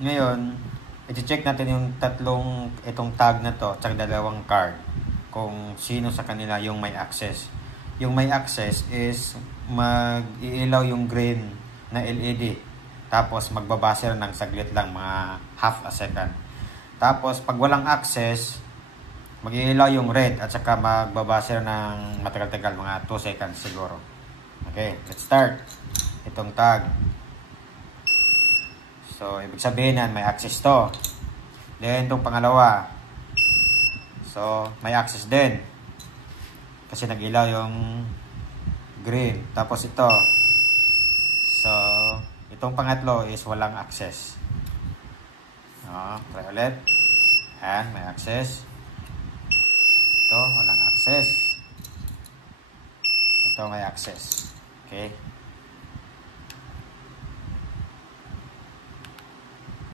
Ngayon, i-check natin yung itong tag na to, tsaka dalawang card, kung sino sa kanila yung may access. Yung may access is mag-iilaw yung green na LED. Tapos magbabase ng saglit lang, mga half a second. Tapos pag walang access, mag-iilaw yung red at saka magbabase ng matagal-tagal, mga 2 seconds siguro. Okay, let's start. Itong tag. So, ibig sabihin yan, may access to. Then, itong pangalawa. So, may access din. Kasi nag-ilaw yung green. Tapos ito. So, itong pangatlo is walang access. Try ulit. Ayan, may access. Ito, walang access. Ito, may access. Okay.